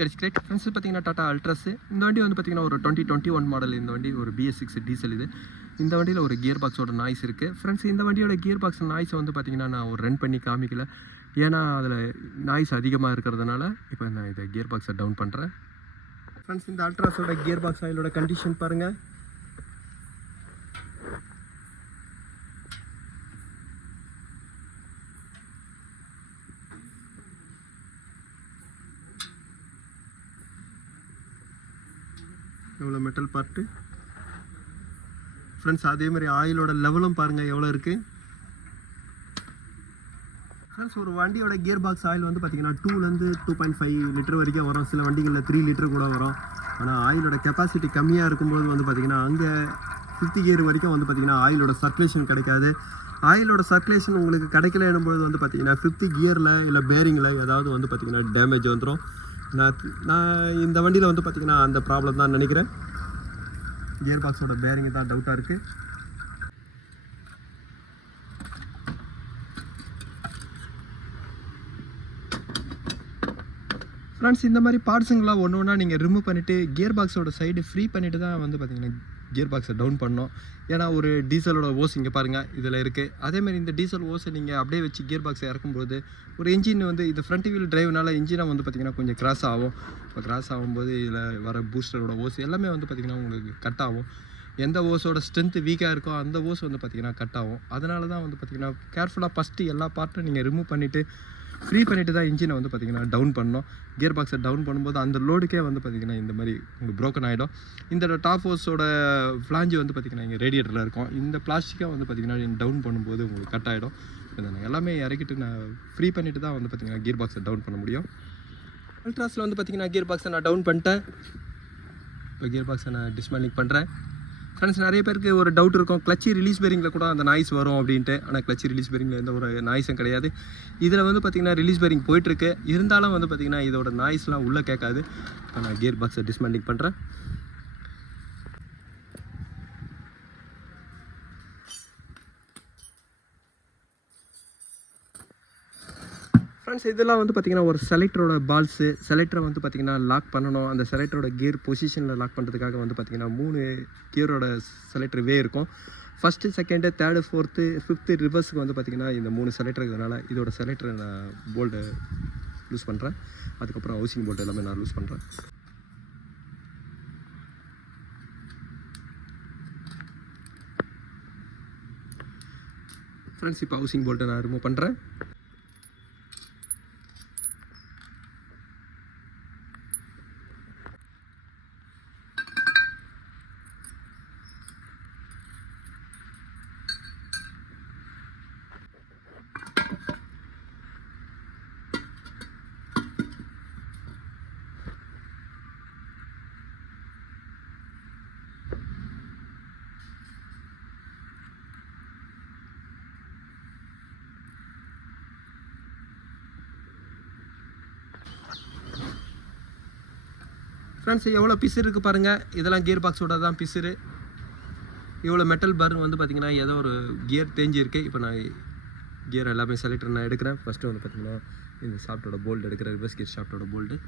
Cuts great friends பார்த்தீங்கன்னா டாடா அல்ட்ராஸ் இந்த வண்டி வந்து பார்த்தீங்கன்னா ஒரு 2021 மாடல். இந்த வண்டி ஒரு BS6 டீசல். இந்த வண்டியில் ஒரு கியர் பாக்ஸோட நாய்ஸ் இருக்குது ஃப்ரெண்ட்ஸ். இந்த வண்டியோட கியர் பாக்ஸ் நாய்ஸ் வந்து பார்த்தீங்கன்னா நான் ஒரு ரன் பண்ணி காமிக்கல, ஏன்னா அதில் நாய்ஸ் அதிகமாக இருக்கிறதுனால இப்போ நான் இதை கியர் பாக்ஸை டவுன் பண்ணுறேன் ஃப்ரெண்ட்ஸ். இந்த அல்ட்ராஸோட கியர் பாக்ஸ் ஆயிலோட கண்டிஷன் பாருங்கள். எவ்வளோ மெட்டல் பார்ட்டு ஃப்ரெண்ட்ஸ். அதே மாதிரி ஆயிலோட லெவலும் பாருங்கள் எவ்வளோ இருக்குது ஃப்ரெண்ட்ஸ். ஒரு வண்டியோட கியர் பாக்ஸ் ஆயில் வந்து பார்த்திங்கன்னா 2லேருந்து 2.5 லிட்டர் வரைக்கும் வரும். சில வண்டிகளில் 3 லிட்டர் கூட வரும். ஆனால் ஆயிலோட கெப்பாசிட்டி கம்மியாக இருக்கும்போது வந்து பார்த்திங்கன்னா அங்கே 50 கியர் வரைக்கும் வந்து பார்த்திங்கன்னா ஆயிலோட சர்க்குலேஷன் கிடைக்காது. ஆயிலோட சர்க்குலேஷன் உங்களுக்கு கிடைக்கலன்னும்போது வந்து பார்த்திங்கன்னா 50 கியரில் இல்லை பேரிங்கில் ஏதாவது வந்து பார்த்திங்கன்னா டேமேஜ் வந்துடும். நான் இந்த வண்டியில் வந்து பார்த்திங்கன்னா அந்த ப்ராப்ளம் தான் நினைக்கிறேன். கியர் பாக்ஸோட பேரிங் தான் டவுட்டாக இருக்குது. ஃப்ரெண்ட்ஸ் இந்த மாதிரி பார்ட்ஸுங்களாம் ஒன்று ஒன்றா நீங்கள் ரிமூவ் பண்ணிவிட்டு கியர் பாக்ஸோட சைடு ஃப்ரீ பண்ணிவிட்டு தான் வந்து பார்த்திங்கன்னா கியர் பாக்ஸை டவுன் பண்ணோம். ஏன்னா ஒரு டீசலோட ஓஸ் இங்கே பாருங்கள் இதில் இருக்குது. அதேமாதிரி இந்த டீசல் ஓஸை நீங்கள் அப்படியே வச்சு கியர் பாக்ஸை இறக்கும்போது ஒரு இன்ஜின் வந்து இது ஃப்ரண்ட் வீல் டிரைவ்னால இன்ஜினை வந்து பார்த்திங்கன்னா கொஞ்சம் கிராஸ் ஆகும். இப்போ கிராஸ் ஆகும்போது இதில் வர பூஸ்டரோட ஓஸ் எல்லாமே வந்து பார்த்திங்கன்னா உங்களுக்கு கட் ஆகும். எந்த ஓஸோட ஸ்ட்ரென்த்து வீக்காக இருக்கோ அந்த ஓஸ் வந்து பார்த்திங்கன்னா கட் ஆகும். அதனால தான் வந்து பார்த்திங்கன்னா கேர்ஃபுல்லாக ஃபஸ்ட்டு எல்லா பார்ட்டும் நீங்கள் ரிமூவ் பண்ணிவிட்டு ஃப்ரீ பண்ணிவிட்டு தான் இன்ஜினை வந்து பார்த்திங்கன்னா டவுன் பண்ணணும். கியர் பாக்ஸை டவுன் பண்ணும்போது அந்த லோடுக்கே வந்து பார்த்திங்கன்னா இந்த மாதிரி உங்களுக்கு ப்ரோக்கன் ஆகிடும். இந்த டாப் ஹோஸோட ஃப்ளாஞ்சு வந்து பார்த்திங்கன்னா இங்கே ரேடியேட்டரில் இருக்கும். இந்த பிளாஸ்டிக்காக வந்து பார்த்திங்கன்னா டவுன் பண்ணும்போது உங்களுக்கு கட் ஆகிடும். நான் எல்லாமே இறக்கிட்டு நான் ஃப்ரீ பண்ணிவிட்டு தான் வந்து பார்த்திங்கன்னா கியர் பாக்ஸை டவுன் பண்ண முடியும். அல்ட்ராஸில் வந்து பார்த்திங்கன்னா கியர் பாக்ஸை நான் டவுன் பண்ணிட்டேன். இப்போ கியர் பாக்ஸை நான் டிஸ்மேண்டிங் பண்ணுறேன் ஃப்ரெண்ட்ஸ். நிறைய பேருக்கு ஒரு டவுட் இருக்கும், கிளச்சி ரிலீஸ் பேரிங்கில் கூட அந்த நாய்ஸ் வரும் அப்படின்ட்டு. ஆனால் கிளச்சி ரிலீஸ் பேரிங்கில் எந்த ஒரு நாய்ஸும் கிடையாது. இதில் வந்து பார்த்திங்கன்னா ரிலீஸ் பேரிங் போயிட்டுருக்கு. இருந்தாலும் வந்து பார்த்திங்கன்னா இதோட நாய்ஸ்லாம் உள்ளே கேட்காது. இப்போ நான் கியர் பாக்ஸை டிஸ்மேண்டிங் பண்ணுறேன். ஃப்ரெண்ட்ஸ் இதெல்லாம் வந்து பார்த்திங்கன்னா ஒரு செலக்டரோட பால்ஸு. செலக்டரை வந்து பார்த்திங்கன்னா லாக் பண்ணணும். அந்த செலக்டரோட கியர் பொசிஷனில் லாக் பண்ணுறதுக்காக வந்து பார்த்திங்கன்னா 3 கியரோட செலக்டர் வே இருக்கும். First, second, third, fourth, fifth ரிவர்ஸுக்கு வந்து பார்த்திங்கன்னா இந்த 3 செலக்டர் இருக்கிறதுனால இதோட செலக்டரை நான் போல்ட்டை லூஸ் பண்ணுறேன். அதுக்கப்புறம் ஹவுசிங் போல்ட் எல்லாமே நான் லூஸ் பண்ணுறேன். ஃப்ரெண்ட்ஸ் இப்போ ஹவுசிங் போல்ட்டை நான் ரிமூவ் பண்ணுறேன். ஃப்ரெண்ட்ஸ் எவ்வளோ பிசுறு இருக்குது பாருங்கள். இதெல்லாம் கியர் பாக்ஸோட தான் பிசுறு. இவ்வளோ மெட்டல் பர்ன் வந்து பார்த்திங்கன்னா ஏதோ ஒரு கியர் தேஞ்சிருக்கு. இப்போ நான் கியர் எல்லாமே செலக்டர் நான் எடுக்கிறேன். ஃபஸ்ட்டு வந்து பார்த்திங்கன்னா இந்த ஷாஃப்ட்டோட போல்ட் எடுக்கிறேன். ரிவர்ஸ் கியர் ஷாஃப்ட்டோட போல்ட்டு.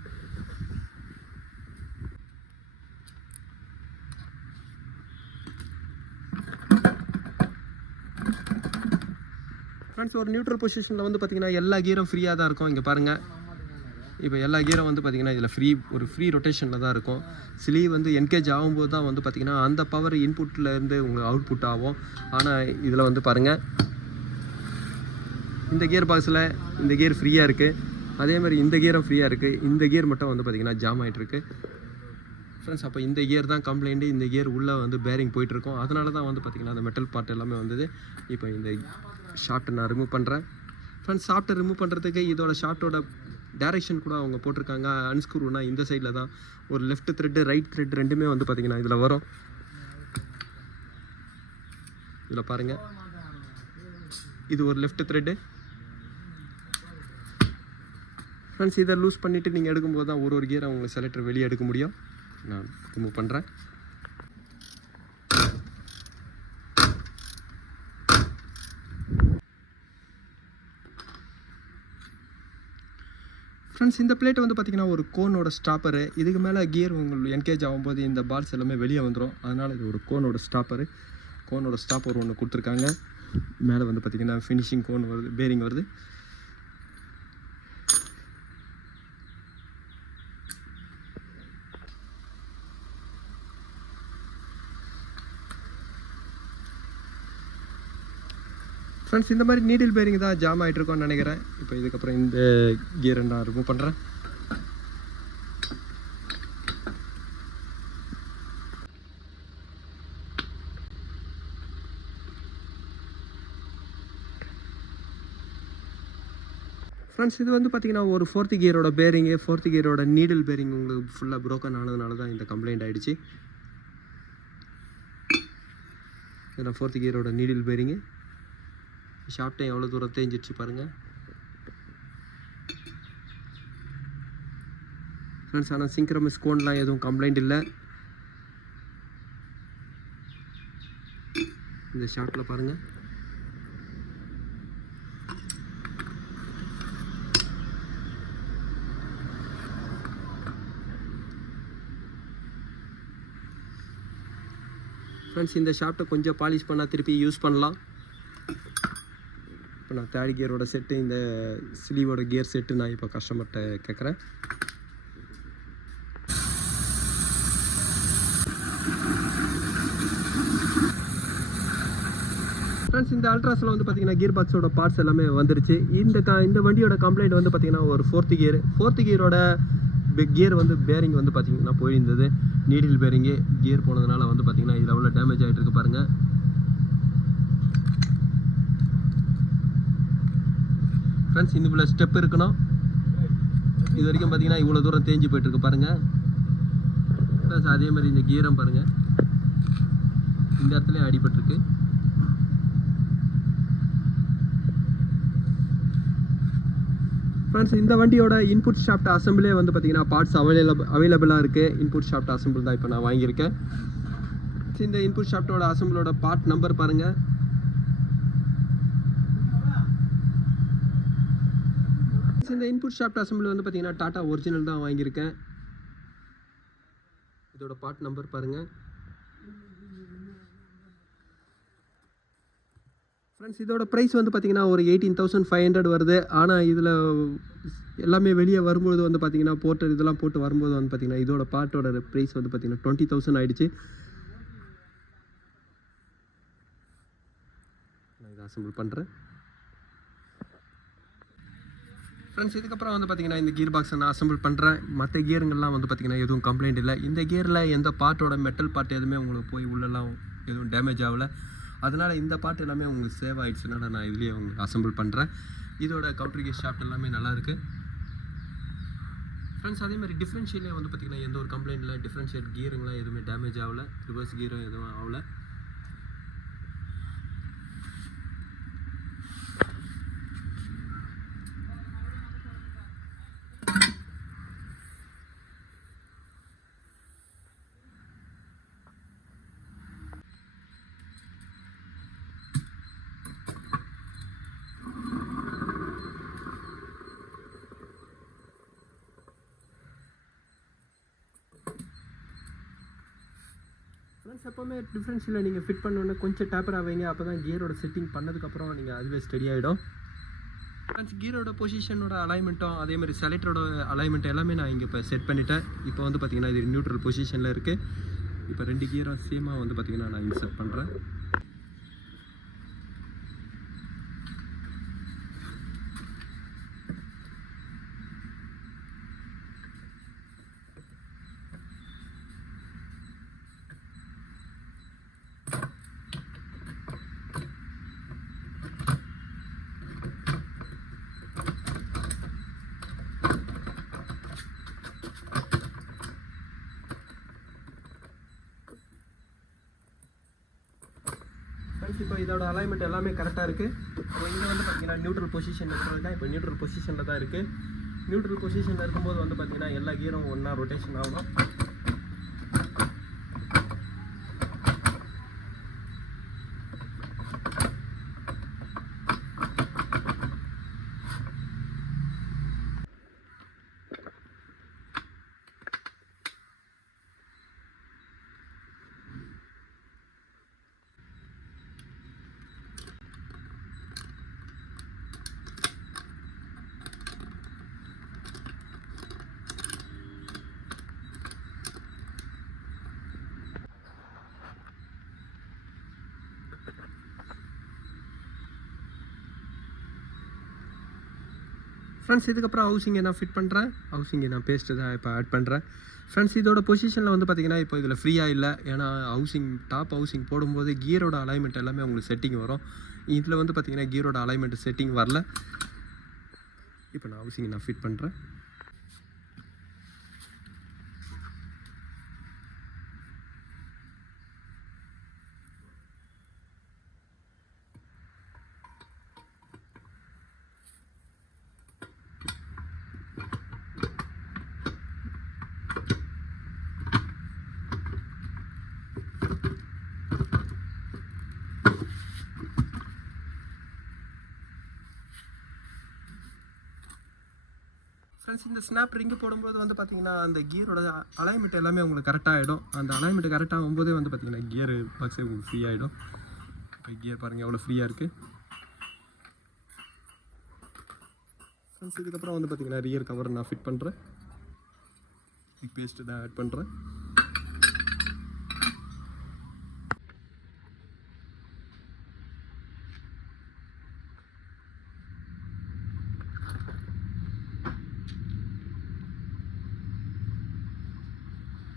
ஃப்ரெண்ட்ஸ் ஒரு நியூட்ரல் பொசிஷனில் வந்து பார்த்திங்கன்னா எல்லா கியரும் ஃப்ரீயாக தான் இருக்கும். இங்கே பாருங்கள் இப்போ எல்லா கியரும் வந்து பார்த்திங்கன்னா இதில் ஒரு ஃப்ரீ ரொட்டேஷனில் தான் இருக்கும். ஸ்லீவ் வந்து என்கேஜ் ஆகும்போது தான் வந்து பார்த்திங்கன்னா அந்த பவர் இன்புட்லேருந்து உங்களுக்கு அவுட்புட் ஆகும். ஆனால் இதில் வந்து பாருங்கள் இந்த கியர் பாக்ஸில் இந்த கியர் ஃப்ரீயாக இருக்குது. அதே மாதிரி இந்த கியரும் ஃப்ரீயாக இருக்குது. இந்த கியர் மட்டும் வந்து பார்த்திங்கன்னா ஜாம் ஆகிட்டுருக்கு ஃப்ரெண்ட்ஸ். அப்போ இந்த கியர் தான் கம்ப்ளைண்ட்டு. இந்த கியர் உள்ளே வந்து பேரிங் போயிட்டுருக்கும். அதனால தான் வந்து பார்த்திங்கன்னா அந்த மெட்டல் பார்ட் எல்லாமே வந்தது. இப்போ இந்த ஷாஃப்ட்டை நான் ரிமூவ் பண்ணுறேன் ஃப்ரெண்ட்ஸ். ஷாஃப்ட்டை ரிமூவ் பண்ணுறதுக்கு இதோட ஷாஃப்ட்டோட டைரெக்ஷன் கூட அவங்க போட்டிருக்காங்க. அன்ஸ்க்ரூனா இந்த சைடில் தான். ஒரு லெஃப்ட் த்ரெட்டு ரைட் த்ரெட் ரெண்டுமே வந்து பார்த்திங்கன்னா இதில் வரும். இதில் பாருங்கள் இது ஒரு லெஃப்ட் த்ரெட்டு ஃப்ரெண்ட்ஸ். இதை லூஸ் பண்ணிவிட்டு நீங்கள் எடுக்கும்போது தான் ஒரு கியர் அவங்க செலக்டர் வெளியே எடுக்க முடியும். நான் ரிமூவ் பண்ணுறேன். ஃப்ரெண்ட்ஸ் இந்த பிளேட் வந்து பார்த்திங்கன்னா ஒரு கோனோட ஸ்டாப்பரு. இதுக்கு மேலே கியர் உங்களுக்கு என்கேஜ் ஆகும்போது இந்த பால்ஸ் எல்லாமே வெளியே வந்துடும். அதனால் இது ஒரு கோனோட ஸ்டாப்பரு. கோனோட ஸ்டாப்பர் ஒன்று கொடுத்துருக்காங்க. மேலே வந்து பார்த்திங்கன்னா ஃபினிஷிங் கோன் வருது, பேரிங் வருது. ஃப்ரெண்ட்ஸ் இந்த மாதிரி நீடில் பேரிங் தான் ஜாம் ஆகிட்டு இருக்கோன்னு நினைக்கிறேன். இப்போ இதுக்கப்புறம் இந்த கியரை நான் ரிமூவ் பண்ணுறேன். ஃப்ரெண்ட்ஸ் இது வந்து பார்த்திங்கன்னா ஒரு 4th கியரோட பேரிங்கு, 4th கியரோட நீடில் பேரிங் உங்களுக்கு ஃபுல்லாக ப்ரோக்கன் ஆனதுனால தான் இந்த கம்ப்ளைண்ட் ஆகிடுச்சு. இதெல்லாம் 4th கியரோட நீடில் பேரிங்கு. ஷாஃப்ட் எவ்வளோ தூரம் தேஞ்சிடுச்சு பாருங்கள் ஃப்ரெண்ட்ஸ். ஆனால் சிங்க்ரமஸ் கோன்லாம் எதுவும் கம்ப்ளைண்ட் இல்லை. இந்த ஷாஃப்ட்டில் பாருங்கள். ஃப்ரெண்ட்ஸ் இந்த ஷாஃப்ட்டை கொஞ்சம் பாலிஷ் பண்ணால் திருப்பி யூஸ் பண்ணலாம். இப்போ நான் 3rd கியரோட செட்டு, இந்த ஸ்லீவோட கியர் செட்டு நான் இப்போ கஸ்டமர்கிட்ட கேட்குறேன். ஃப்ரெண்ட்ஸ் இந்த அல்ட்ராஸில் வந்து பார்த்திங்கன்னா கியர் பாக்ஸோட பார்ட்ஸ் எல்லாமே வந்துருச்சு. இந்த வண்டியோட கம்ப்ளைண்ட் வந்து பார்த்திங்கன்னா ஒரு 4th கியரோட கியர் வந்து பேரிங் வந்து பார்த்திங்கன்னா போயிருந்தது. நீடில் பேரிங்கு கியர் போனதுனால வந்து பார்த்திங்கன்னா இதில் எவ்வளோ டேமேஜ் ஆகிட்டு இருக்கு பாருங்கள். ஃப்ரெண்ட்ஸ் இவ்வளோ ஸ்டெப் இருக்கணும். இது வரைக்கும் பார்த்திங்கன்னா இவ்வளோ தூரம் தேஞ்சு போயிட்டுருக்கு பாருங்கள். ப்ளஸ் அதே மாதிரி இந்த கியரம் பாருங்கள், இந்த இடத்துலையும் அடிபட்டிருக்கு. ஃப்ரெண்ட்ஸ் இந்த வண்டியோட இன்புட் ஷாஃப்ட் அசம்பிளே வந்து பார்த்திங்கன்னா பார்ட்ஸ் அவைலபிளாக இருக்குது. இன்புட் ஷாஃப்ட் அசம்பிள் தான் இப்போ நான் வாங்கியிருக்கேன். இந்த இன்புட் ஷாஃப்டோட அசம்பிளோட பார்ட் நம்பர் பாருங்கள். இந்த இன்புட் ஷாஃப்ட் அசம்பிள் வந்து பார்த்திங்கன்னா டாடா ஒரிஜினல் தான் வாங்கியிருக்கேன். இதோட பார்ட் நம்பர் பாருங்கள். ஃப்ரெண்ட்ஸ் இதோட ப்ரைஸ் வந்து பார்த்திங்கன்னா ஒரு 18,500 வருது. ஆனால் இதில் எல்லாமே வெளியே வரும்போது வந்து பார்த்திங்கன்னா இதெல்லாம் போட்டு வரும்போது வந்து பார்த்திங்கன்னா இதோட பார்ட்டோட ப்ரைஸ் வந்து பார்த்திங்கன்னா 20,000 ஆகிடுச்சு. நான் இதை அசம்பிள் பண்ணுறேன். ஃப்ரெண்ட்ஸ் இதுக்கப்புறம் வந்து பார்த்திங்கன்னா இந்த கியர் பாக்ஸை நான் அசம்பிள் பண்ணுறேன். மற்ற கியருங்கள்லாம் வந்து பார்த்திங்கன்னா எதுவும் கம்ப்ளைண்ட் இல்லை. இந்த கியரில் எந்த பார்ட்டோட மெட்டல் பார்ட் எதுவுமே உங்களுக்கு போய் உள்ளெல்லாம் எதுவும் டேமேஜ் ஆகலை. அதனால் இந்த பார்ட் எல்லாமே உங்களுக்கு சேவ் ஆகிடுச்சுனால நான் இதுலேயே உங்களுக்கு அசம்பிள் பண்ணுறேன். இதோட கவுண்டர் கியர் ஷாஃப்ட் எல்லாமே நல்லாயிருக்கு. ஃப்ரெண்ட்ஸ் அதே மாதிரி டிஃப்ரென்ஷியலே வந்து பார்த்திங்கன்னா எந்த ஒரு கம்ப்ளைண்ட் இல்லை. டிஃப்ரென்ஷியல் கியருங்களாம் எதுவுமே டேமேஜ் ஆகலை. ரிவர்ஸ் கியரும் எதுவும் ஆகலை. ஃப்ரெண்ட்ஸ் எப்போவுமே டிஃப்ரென்ஷியலில் நீங்கள் ஃபிட் பண்ணோன்னே கொஞ்சம் டேப்பராக வைங்க. அப்போ தான் கியரோட செட்டிங் பண்ணதுக்கப்புறம் நீங்கள் அதுவே ஸ்டடி ஆகிடும். ஃப்ரெண்ட்ஸ் கியரோட பொசிஷனோட அலைன்மெண்ட்டும் அதே மாதிரி செலக்டரோட அலைன்மெண்ட் எல்லாமே நான் இங்கே இப்போ செட் பண்ணிட்டேன். இப்போ வந்து பார்த்திங்கன்னா இது நியூட்ரல் பொசிஷனில் இருக்குது. இப்போ 2 கியரும் சேமாக வந்து பார்த்திங்கன்னா நான் இன்சர்ட் பண்ணுறேன். இப்போ இதோட அலைன்மெண்ட் எல்லாமே கரெக்டாக இருக்குது. இப்போ இங்கே வந்து பார்த்திங்கன்னா நியூட்ரல் பொசிஷன் இருக்கிறதுனா இப்போ நியூட்ரல் பொசிஷனில் தான் இருக்குது. நியூட்ரல் பொசிஷனில் இருக்கும்போது வந்து பார்த்திங்கன்னா எல்லா கியரும் ஒன்றா ரொட்டேஷன் ஆகும். ஃப்ரெண்ட்ஸ் இதுக்கப்புறம் ஹவுசிங்கை நான் ஃபிட் பண்ணுறேன். ஹவுசிங்கை நான் பேஸ்ட்டு தான் இப்போ ஆட் பண்ணுறேன். ஃப்ரெண்ட்ஸ் இதோட பொசிஷனில் வந்து பார்த்திங்கன்னா இப்போ இதில் ஃப்ரீயாக இல்லை. ஏன்னா டாப் ஹவுசிங் போடும்போது கியரோட அலைன்மெண்ட் எல்லாமே உங்களுக்கு செட்டிங் வரும். இதில் வந்து பார்த்திங்கன்னா கியரோட அலைன்மெண்ட் செட்டிங் வரல. இப்போ நான் ஹவுசிங்கை நான் ஃபிட் பண்ணுறேன். ஃப்ரெண்ட்ஸ் இந்த ஸ்னாப் ரிங்கு போடும்போது வந்து பார்த்திங்கன்னா அந்த கியரோட அலைன்மெண்ட் எல்லாமே உங்களுக்கு கரெக்டாக ஆகிடும். அந்த அலைன்மெண்ட் கரெக்டாக ஆகும்போதே வந்து பார்த்திங்கன்னா கியர் பாக்ஸே உங்களுக்கு ஃப்ரீ ஆகிடும். இப்போ கியர் பாருங்கள் எவ்வளோ ஃப்ரீயாக இருக்குது. ஃப்ரெண்ட்ஸ் இதுக்கப்புறம் வந்து பார்த்திங்கன்னா ரியர் கவர் நான் ஃபிட் பண்ணுறேன். பேஸ்ட்டு தான் ஆட் பண்ணுறேன்.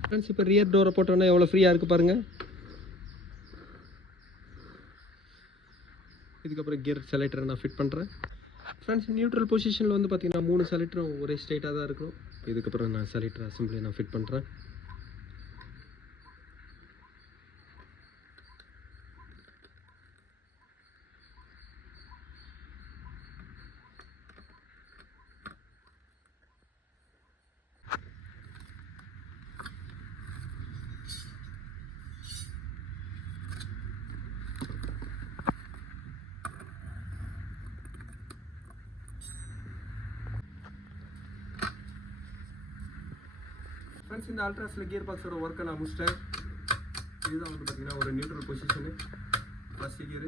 ஃப்ரெண்ட்ஸ் இப்போ ரியர் டோரை போட்டோன்னா எவ்வளோ ஃப்ரீயாக இருக்குது பாருங்கள். இதுக்கப்புறம் கியர் செலக்டரை நான் ஃபிட் பண்ணுறேன். ஃப்ரெண்ட்ஸ் நியூட்ரல் பொசிஷனில் வந்து பார்த்திங்கன்னா 3 செலக்டரும் ஒரே ஸ்ட்ரைட்டாக தான் இருக்கும். இதுக்கப்புறம் நான் செலக்டர் அசம்பிளி நான் ஃபிட் பண்ணுறேன். ஃப்ரெண்ட்ஸ் இந்த அல்ட்ராஸில் கியர் பாக்ஸோட ஒர்க்கை நான் முடிச்சிட்டேன். இதுதான் வந்து பார்த்திங்கன்னா ஒரு neutral position. First gear,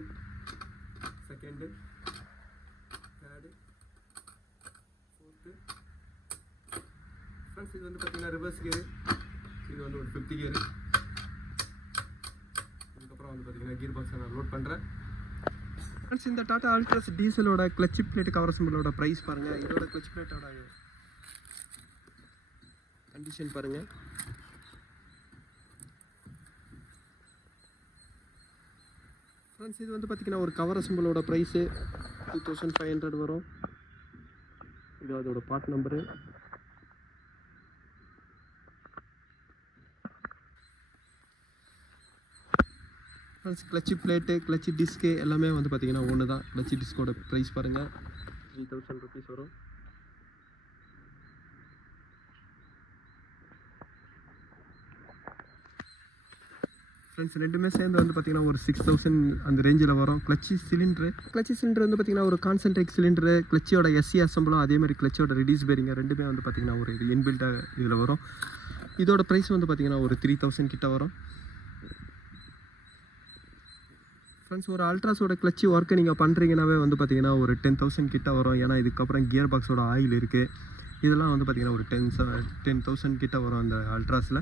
second, third, fourth. Friends இது வந்து பார்த்திங்கன்னா ரிவர்ஸ் கியரு. இது வந்து ஒரு 5th கியரு. இதுக்கப்புறம் வந்து பார்த்திங்கன்னா கியர் பாக்ஸை நான் லோட் பண்ணுறேன். ஃப்ரெண்ட்ஸ் இந்த டாடா அல்ட்ராஸ் டீசலோட கிளட்ச் பிளேட் கவர் அசம்பிளோட ப்ரைஸ் பாருங்கள். இதோட கிளட்ச் பிளேட்டோட கண்டிஷன் பாருங்கள். ஃப்ரெண்ட்ஸ் இது வந்து பார்த்திங்கன்னா ஒரு கவர் அசம்பிளோட ப்ரைஸு 2500 வரும். இது அதோட part number. Friends clutch plate, clutch disc எல்லாமே வந்து பார்த்திங்கன்னா ஒன்று தான். கிளட்ச் டிஸ்கோட ப்ரைஸ் பாருங்கள், 3000 ருபீஸ் வரும். ஃப்ரெண்ட்ஸ் ரெண்டுமே சேர்ந்து வந்து பார்த்திங்கன்னா ஒரு 6000 அந்த ரேஞ்சில் வரும். கிளட்ச் சிலிண்டரு வந்து பார்த்திங்கன்னா ஒரு கான்சன்ட்ரேட் சிலிண்டரு, கிளச்சோட எஸ்சி அசம்பிளும் அதே மாதிரி கிளச்சோட ரிடியூஸ் பேரிங்க ரெண்டுமே வந்து பார்த்திங்கன்னா ஒரு இது இன்பில்ட்டாக இதில் வரும். இதோட ப்ரைஸ் வந்து பார்த்திங்கன்னா ஒரு 3000 கிட்ட வரும். ஃப்ரெண்ட்ஸ் ஒரு அல்ட்ராஸோட கிளட்ச் ஒர்க்கை நீங்கள் பண்ணுறீங்கன்னாவே வந்து பார்த்திங்கன்னா ஒரு 10,000 கிட்ட வரும். ஏன்னா இதுக்கப்புறம் கியர் பாக்ஸோட ஆயில் இருக்குது. இதெல்லாம் வந்து பார்த்திங்கன்னா ஒரு 10,000 கிட்ட வரும் அந்த அல்ட்ராஸில்.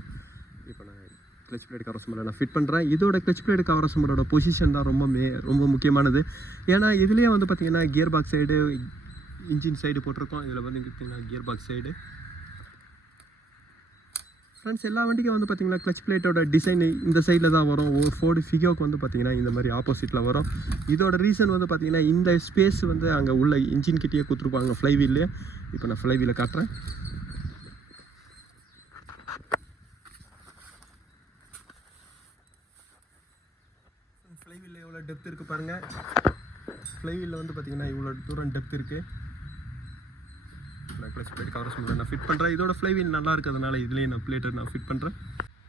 இப்போ நான் கிளட்ச் பிளேட் கவர் அசம்பிளை நான் ஃபிட் பண்ணுறேன். இதோட கிளட்ச் பிளேட் கவர் அசம்பிளோட பொசிஷன் தான் ரொம்ப முக்கியமானது. ஏன்னா இதுலேயே வந்து பார்த்திங்கன்னா gear box side, engine side போட்டிருக்கோம். இதில் வந்து பார்த்திங்கன்னா கியர் பாக்ஸ் சைடு. ஃப்ரெண்ட்ஸ் எல்லா வண்டிக்கும் வந்து பார்த்திங்கன்னா கிளட்ச் பிளேட்டோட டிசைன் இந்த சைடில் தான் வரும். ஃபோர்டு ஃபிகோக்கு வந்து பார்த்திங்கன்னா இந்த மாதிரி ஆப்போசிட்டில் வரும். இதோட ரீசன் வந்து பார்த்திங்கன்னா இந்த ஸ்பேஸ் வந்து அங்கே உள்ள இன்ஜின் கிட்டேயே கொடுத்துருப்பாங்க ஃப்ளைவீல்லே. இப்போ நான் ஃப்ளைவீலை காட்டுறேன். ஃப்ளைவீலில் எவ்வளோ டெப்த் இருக்குது பாருங்கள். ஃப்ளைவீலில் வந்து பார்த்திங்கன்னா இவ்வளோ தூரம் டெப்த் இருக்குது. நான் கிளட்ச் பிளேட் கவர் அசம்பிளை நான் ஃபிட் பண்ணுறேன். இதோட ஃப்ளைவீல் நல்லா இருக்கிறதுனால இதுலேயே நான் பிளேட்டை நான் ஃபிட் பண்ணுறேன்.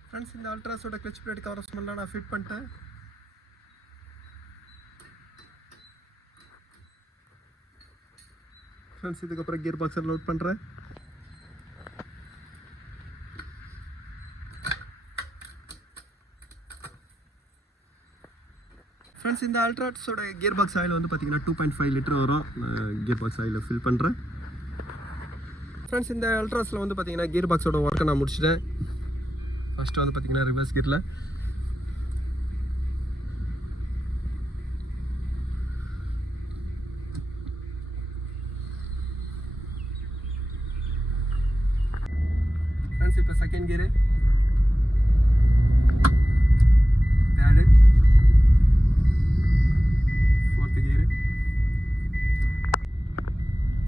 ஃப்ரெண்ட்ஸ் இந்த அல்ட்ராஸோட கிளட்ச் பிளேட் கவர் அசம்பிளை நான் ஃபிட் பண்ணிட்டேன். ஃப்ரெண்ட்ஸ் இதுக்கப்புறம் கியர் பாக்ஸை லோட் பண்ணுறேன். ஃப்ரெண்ட்ஸ் இந்த அல்ட்ராஸோட கியர் பாக்ஸ் ஆயில் வந்து பார்த்திங்கன்னா 2.5 லிட்டர் வரும். கியர் பாக்ஸ் ஆயிலை ஃபில் பண்ணுறேன். ஃப்ரெண்ட்ஸ் இந்த அல்ட்ராஸில் வந்து பார்த்திங்கன்னா கியர் பாக்ஸோட ஒர்க்கை நான் முடிச்சிட்டேன். ஃபஸ்ட்டு வந்து பார்த்திங்கன்னா ரிவர்ஸ் கியரில் ஃப்ரெண்ட்ஸ் இப்போ second gear, third, fourth gear.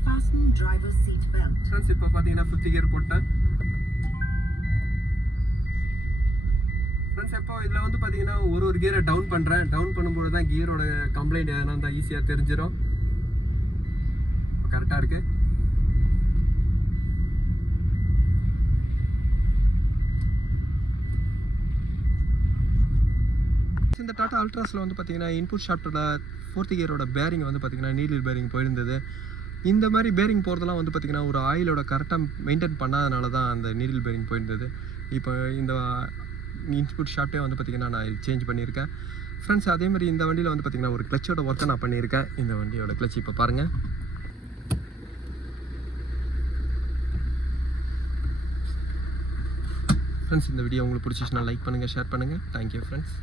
Fasten driver's seat belt. Friends இப்போ பார்த்தீங்கன்னா ஃபிஃப்த் கியர் போட்டேன். ஃப்ரெண்ட்ஸ் இப்போ இதில் வந்து பார்த்தீங்கன்னா ஒரு கியரை டவுன் பண்ணுறேன். டவுன் பண்ணும்போது தான் கியரோட கம்ப்ளைண்ட் எதனா தான் ஈஸியாக தெரிஞ்சிடும். இப்போ கரெக்டாக இருக்குது. இந்த டாடா அல்ட்ராஸில் வந்து பார்த்தீங்கன்னா இன்புட் ஷாஃப்ட்டோட ஃபோர்த் கியரோட பேரிங் வந்து பார்த்தீங்கன்னா நீடில் பேரிங் போயிருந்தது. இந்த மாதிரி பேரிங் போகிறதெல்லாம் வந்து பார்த்திங்கன்னா ஒரு ஆயிலோட கரெக்டாக மெயின்டைன் பண்ணாதனால தான் அந்த நீடில் பேரிங் போயிருந்தது. இப்போ இந்த இன்புட் ஷாஃப்ட்டே வந்து பார்த்திங்கன்னா நான் சேஞ்ச் பண்ணியிருக்கேன். ஃப்ரெண்ட்ஸ் அதே மாதிரி இந்த வண்டியில் வந்து பார்த்திங்கன்னா ஒரு கிளச்சோட ஒர்க்கை நான் பண்ணியிருக்கேன். இந்த வண்டியோட கிளச் இப்போ பாருங்கள். ஃப்ரெண்ட்ஸ் இந்த வீடியோ உங்களுக்கு பிடிச்சிச்சுன்னா லைக் பண்ணுங்கள், ஷேர் பண்ணுங்கள். Thank you friends.